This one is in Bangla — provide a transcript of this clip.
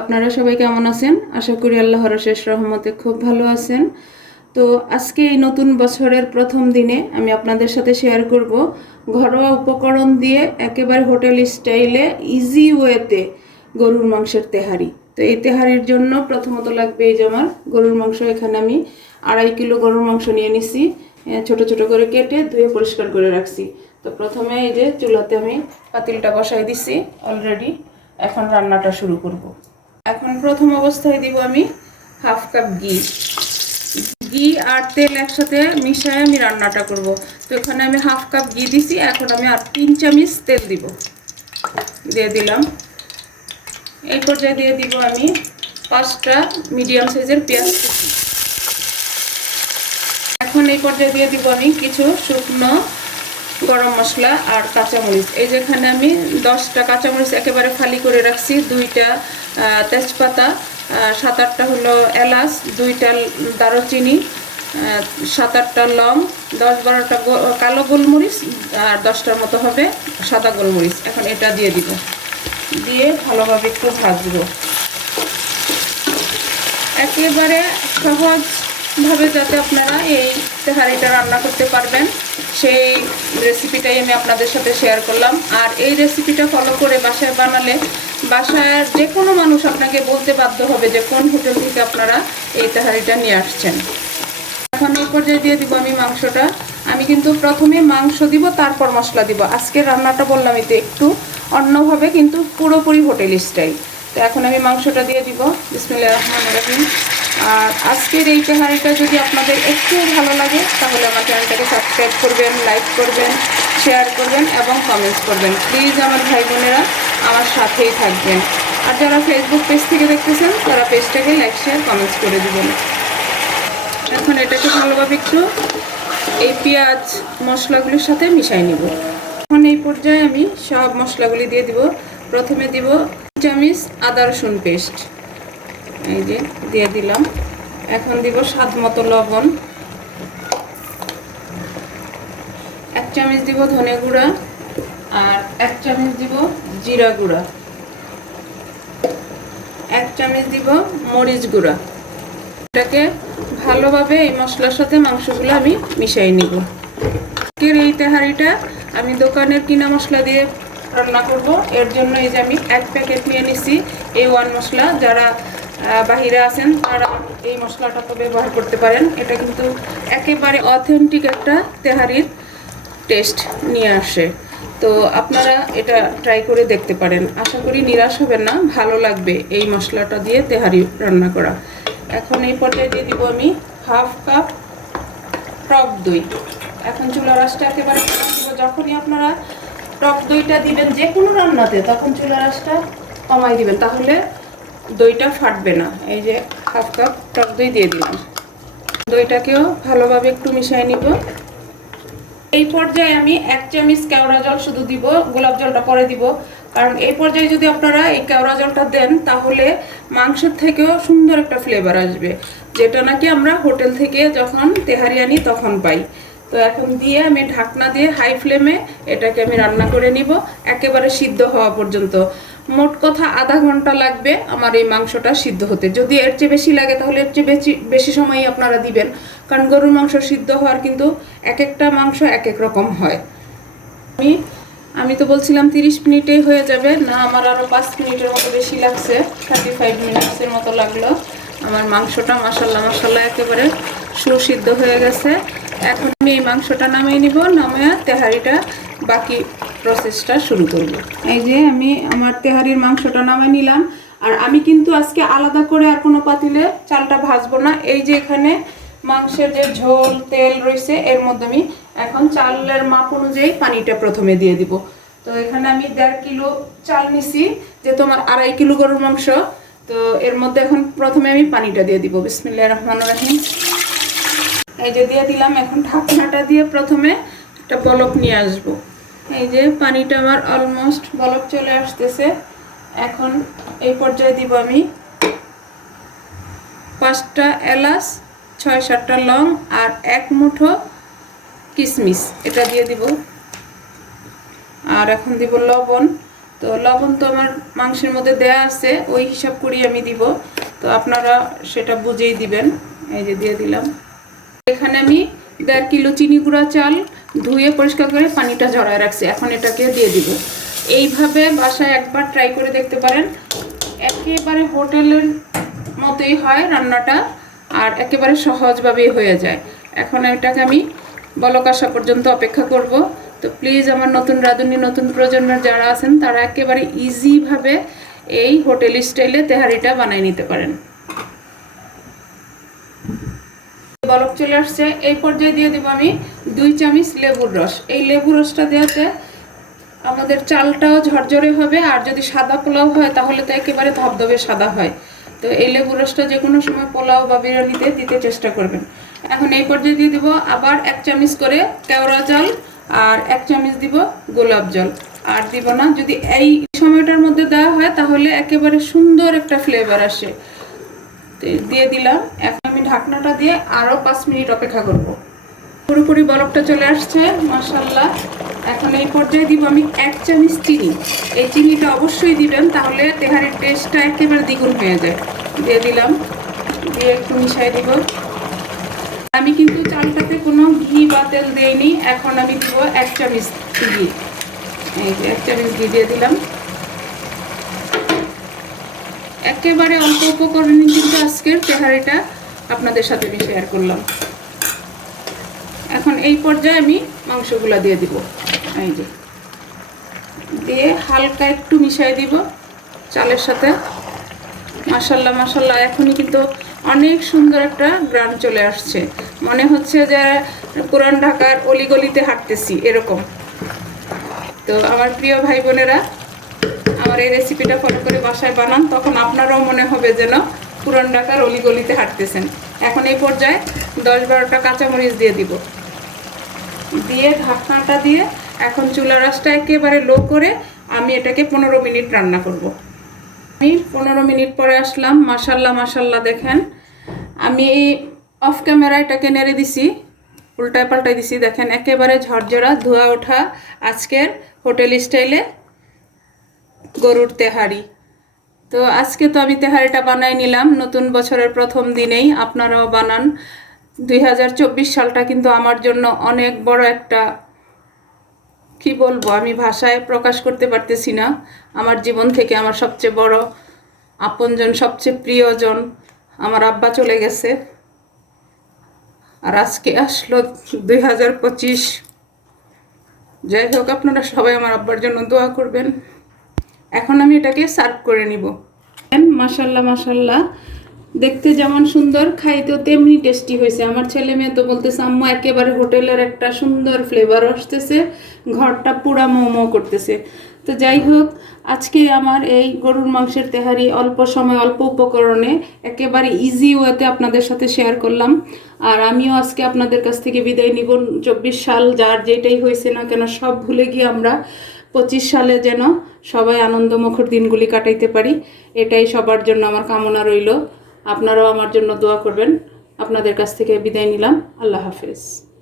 আপনারা সবাই কেমন আছেন? আশা করি আল্লাহর শেষ রহমতে খুব ভালো আছেন। তো আজকে এই নতুন বছরের প্রথম দিনে আমি আপনাদের সাথে শেয়ার করব ঘরোয়া উপকরণ দিয়ে একেবারে হোটেল স্টাইলে ইজি ওয়েতে গরুর মাংসের তেহারি। তো এই তেহারির জন্য প্রথমত লাগবে এই যে আমার গরুর মাংস, এখানে আমি আড়াই কিলো গরুর মাংস নিয়ে নিছি। ছোট ছোট করে কেটে ধুয়ে পরিষ্কার করে রাখছি। তো প্রথমে এই যে চুলাতে আমি পাতিলটা বসাই দিছি। অলরেডি এখন রান্নাটা শুরু করব। এখন প্রথম অবস্থায় দিব আমি হাফ কাপ ঘি। ঘি আর তেল একসাথে মিশায় আমি রান্নাটা করব। তো এখানে আমি হাফ কাপ ঘি দিছি, এখন আমি আর তিন চামচ তেল দিব। দিয়ে দিলাম। এই পর্যায়ে দিয়ে দিব আমি পাঁচটা মিডিয়াম সাইজের পেঁয়াজ। এখন এই পর্যায়ে দিয়ে দিব আমি কিছু শুকনো গরম মশলা আর কাঁচামরিচ। এই যেখানে আমি দশটা কাঁচামরিচ একেবারে খালি করে রাখছি, দুইটা তেজপাতা সাত আটটা হলো এলাচ, দুইটা দারুচিনি সাত আটটা লং, দশ বারোটা কালো গোলমরিচ, আর দশটার মতো হবে সাদা গোলমরিচ। এখন এটা দিয়ে দিব। দিয়ে ভালোভাবে একটু ভাজবো। একেবারে সহজভাবে যাতে আপনারা এই তেহারিটা রান্না করতে পারবেন। সেই রেসিপিটাই আমি আপনাদের সাথে শেয়ার করলাম। আর এই রেসিপিটা ফলো করে বাসায় বানালে বাসায় যে কোনো মানুষ আপনাকে বলতে বাধ্য হবে যে কোন হোটেল থেকে আপনারা এই তেহারিটা নিয়ে আসছেন। এখন এই পর্যায়ে দিয়ে দিব আমি মাংসটা। আমি কিন্তু প্রথমে মাংস দিব, তারপর মশলা দিব। আজকে রান্নাটা বললাম তো একটু অন্যভাবে, কিন্তু পুরোপুরি হোটেল স্টাইল তো এখন আমি মাংসটা দিয়ে দিব। বিসমিল্লাহ রহমান রহিম। আর আজকের এই তেহারিটা যদি আপনাদের একটু ভালো লাগে, তাহলে আমার চ্যানেলটাকে সাবস্ক্রাইব করবেন লাইক করবেন শেয়ার করবেন এবং কমেন্টস করবেন। প্লিজ আমার ভাই বোনেরা আমার সাথেই থাকবেন। আর যারা ফেসবুক পেজ থেকে দেখতেছেন, তারা পেজটাকে লাইক শেয়ার কমেন্টস করে দেবেন। এখন এটাকে ভালোভাবে একটু এই পেঁয়াজ মশলাগুলির সাথে মিশাই নিব। এখন এই পর্যায়ে আমি সব মশলাগুলি দিয়ে দিব। প্রথমে দিব চামিচ, আদা, রসুন পেস্ট। এই যে দিয়ে দিলাম। এখন দিব স্বাদ মতো লবণ। এক চামচ দিব ধনে গুঁড়া আর এক চামচ দিব জিরা গুঁড়া। এক চামচ দিব মরিচ গুঁড়া। এটাকে ভালোভাবে এই মশলার সাথে মাংসগুলো আমি মিশিয়ে নিব। আজকের এই তেহারিটা আমি দোকানের কিনা মশলা দিয়ে রান্না করব। এর জন্য এই যে আমি এক প্যাকেট নিয়ে নিছি এই ওয়ান মশলা। যারা বাহিরে আছেন, তারা এই মশলাটা তো ব্যবহার করতে পারেন। এটা কিন্তু একেবারে অথেন্টিক একটা তেহারির টেস্ট নিয়ে আসে। তো আপনারা এটা ট্রাই করে দেখতে পারেন। আশা করি নিরাশ হবেন না, ভালো লাগবে এই মশলাটা দিয়ে তেহারি রান্না করা। এখন এই পর্যায়ে দিয়ে দিব আমি হাফ কাপ টক দই। এখন চুলা রাসটা একেবারে যখনই আপনারা টক দইটা দিবেন যে কোনো রান্নাতে, তখন চুলা রাসটা কমাই দিবেন। তাহলে দইটা ফাটবে না। এই যে হাফ কাপ টক দই দিয়ে দিলাম। দইটাকেও ভালোভাবে একটু মিশিয়ে নিব। এই পর্যায়ে আমি এক চামচ কেওড়া জল শুধু দিব, গোলাপ জলটা পরে দিব। কারণ এই পর্যায়ে যদি আপনারা এই কেওড়া জলটা দেন, তাহলে মাংসের থেকেও সুন্দর একটা ফ্লেভার আসবে। যেটা নাকি আমরা হোটেল থেকে যখন তেহারি আনি, তখন পাই। তো এখন দিয়ে আমি ঢাকনা দিয়ে হাই ফ্লেমে এটাকে আমি রান্না করে নিব। একেবারে সিদ্ধ হওয়া পর্যন্ত। মোট কথা আধা ঘণ্টা লাগবে আমার এই মাংসটা সিদ্ধ হতে। যদি এর চেয়ে বেশি লাগে তাহলে এর চেয়ে বেশি বেশি সময়ই আপনারা দিবেন। কারণ গরুর মাংস সিদ্ধ হওয়ার কিন্তু এক একটা মাংস এক এক রকম হয়। আমি আমি তো বলছিলাম তিরিশ মিনিটেই হয়ে যাবে। না, আমার আরও পাঁচ মিনিটের মতো বেশি লাগছে। থার্টি ফাইভ মিনিটসের মতো লাগল। আমার মাংসটা মাসাল্লাহ মাসাল্লাহ একেবারে সুসিদ্ধ হয়ে গেছে। এখন আমি এই মাংসটা নামিয়ে নিব, নামিয়ে তেহারিটা বাকি প্রসেসটা শুরু করব। এই যে আমি আমার তেহারির মাংসটা নামিয়ে নিলাম। আর আমি কিন্তু আজকে আলাদা করে আর কোনো পাতিলে চালটা ভাজবো না। এই যে এখানে মাংসের যে ঝোল, তেল রয়েছে, এর মধ্যে আমি এখন চালের মাপ অনুযায়ী পানিটা প্রথমে দিয়ে দিব। তো এখানে আমি দেড় কিলো চাল নিছি, যে তোমার আড়াই কিলো গরুর মাংস। তো এর মধ্যে এখন প্রথমে আমি পানিটা দিয়ে দিব। বিসমিল্লাহ রহমান রাহিম। এই যে দিয়ে দিলাম, এখন ঢাকনাটা দিয়ে প্রথমে একটা পলক নিয়ে আসব। এই যে পানিটা আমার অলমোস্ট বলক চলে আসতেছে। এখন এই পর্যায়ে দিব আমি পাঁচটা এলাচ, ছয় সাতটা লং আর এক মুঠো কিশমিশ এটা দিয়ে দিব। আর এখন দিব লবণ। তো লবণ তো আমার মাংসের মধ্যে দেয়া আছে, ওই হিসাব করেই আমি দিব। তো আপনারা সেটা বুঝেই দিবেন। এই যে দিয়ে দিলাম। এখানে আমি দেড় কিলো চিনি গুঁড়া চাল ধুয়ে পরিষ্কার করে পানিটা ঝরায় রাখছি। এখন এটাকে দিয়ে দিব। এইভাবে বাসায় একবার ট্রাই করে দেখতে পারেন। একেবারে হোটেলের মতোই হয় রান্নাটা আর একেবারে সহজভাবেই হয়ে যায়। এখন এটাকে আমি বলক আসা পর্যন্ত অপেক্ষা করব। তো প্লিজ আমার নতুন রাঁধুনি, নতুন প্রজন্মের যারা আছেন, তারা একেবারে ইজিভাবে এই হোটেল স্টাইলে তেহারিটা বানিয়ে নিতে পারেন। বলক চলে আসছে। এই পর্যায়ে দিয়ে দেবো আমি দুই চামচ লেবুর রস। এই লেবুর রসটা দেওয়াতে আমাদের চালটাও ঝরঝরে হবে, আর যদি সাদা পোলাও হয় তাহলে তো একেবারে ধবধবে সাদা হয়। তো এই লেবুর রসটা যে কোনো সময় পোলাও বা বিরিয়ানিতে দিতে চেষ্টা করবেন। এখন এই পর্যায়ে দিয়ে দিব আবার এক চামচ করে কেওড়া জল আর এক চামচ দিব গোলাপ জল। আর দিব না, যদি এই সময়টার মধ্যে দেওয়া হয় তাহলে একেবারে সুন্দর একটা ফ্লেভার আসে। দিয়ে দিলাম। এখন আমি ঢাকনাটা দিয়ে আরও পাঁচ মিনিট অপেক্ষা করব। পুরোপুরি বরফটা চলে আসছে মাসাল্লাহ এখন এই পর্যায়ে দিব আমি এক চামচ চিনি। এই চিনিটা অবশ্যই দিবেন, তাহলে তেহারির টেস্টটা একেবারে দ্বিগুণ হয়ে যায়। দিয়ে দিলাম, দিয়ে একটু মিশাই দিব। আমি কিন্তু চালটাতে কোনো ঘি বা তেল দিইনি, এখন আমি দিব এক চামচ ঘি। এই যে এক চামচ ঘি দিয়ে দিলাম। একেবারে অল্প উপকরণে কিন্তু আজকের তেহারিটা আপনাদের সাথে আমি শেয়ার করলাম। এখন এই পর্যায়ে আমি মাংসগুলো দিয়ে দিব। এই যে। দিয়ে হালকা একটু মিশাই দিব চালের সাথে। মাসাল্লাহ মাসাল্লাহ এখনই কিন্তু অনেক সুন্দর একটা গ্রাম চলে আসছে। মনে হচ্ছে যে পুরান ঢাকার অলিগলিতে হাঁটতেছি, এরকম। তো আমার প্রিয় ভাই বোনেরা, আমার এই রেসিপিটা ফলো করে বাসায় বানান, তখন আপনারাও মনে হবে যেন পুরান ঢাকার অলিগলিতে হাঁটতেছেন। এখন এই পর্যায়ে দশ বারোটা কাঁচামরিচ দিয়ে দিব। দিয়ে ঢাকনাটা দিয়ে এখন চুলা রাসটা একেবারে লো করে আমি এটাকে পনেরো মিনিট রান্না করব। আমি পনেরো মিনিট পরে আসলাম মাসাল্লাহ মাসাল্লাহ দেখেন। আমি অফ ক্যামেরা এটাকে নেড়ে দিছি, উল্টায় পাল্টায় দিছি, দেখেন, একেবারে ঝরঝরা, ধোয়া ওঠা আজকের হোটেল স্টাইলে গরুর তেহারি। তো আজকে তো আমি তেহারিটা বানাই নিলাম, নতুন বছরের প্রথম দিনেই, আপনারাও বানান। দুই হাজার চব্বিশ সালটা কিন্তু আমার জন্য অনেক বড় একটা, কি বলব, আমি ভাষায় প্রকাশ করতে পারতেছি না। আমার জীবন থেকে আমার সবচেয়ে বড় আপনজন, সবচেয়ে প্রিয়জন আমার আব্বা চলে গেছে। আর আজকে আসলো দুই হাজার পঁচিশ। যাই হোক, আপনারা সবাই আমার আব্বার জন্য দোয়া করবেন। এখন আমি এটাকে সার্ভ করে নিব। মাসাল্লাহ মাসাল্লাহ দেখতে যেমন সুন্দর, খাইতেও তেমনি টেস্টি হয়েছে আমার ছেলে মেয়ে তো বলতেছে, আম্মু, একেবারে হোটেলের একটা সুন্দর ফ্লেভার আসতেছে। ঘরটা পুরা মোমো করতেছে। তো যাই হোক, আজকে আমার এই গরুর মাংসের তেহারি অল্প সময়, অল্প উপকরণে একেবারে ইজি ওয়েতে আপনাদের সাথে শেয়ার করলাম। আর আমিও আজকে আপনাদের কাছ থেকে বিদায় নিব। চব্বিশ সাল যার যেটাই হয়েছে না কেন, সব ভুলে গিয়ে আমরা পঁচিশ সালে যেন সবাই আনন্দমুখর দিনগুলি কাটাইতে পারি। এটাই সবার জন্য আমার কামনা রইল। আপনারাও আমার জন্য দোয়া করবেন। আপনাদের কাছ থেকে বিদায় নিলাম। আল্লাহ হাফেজ।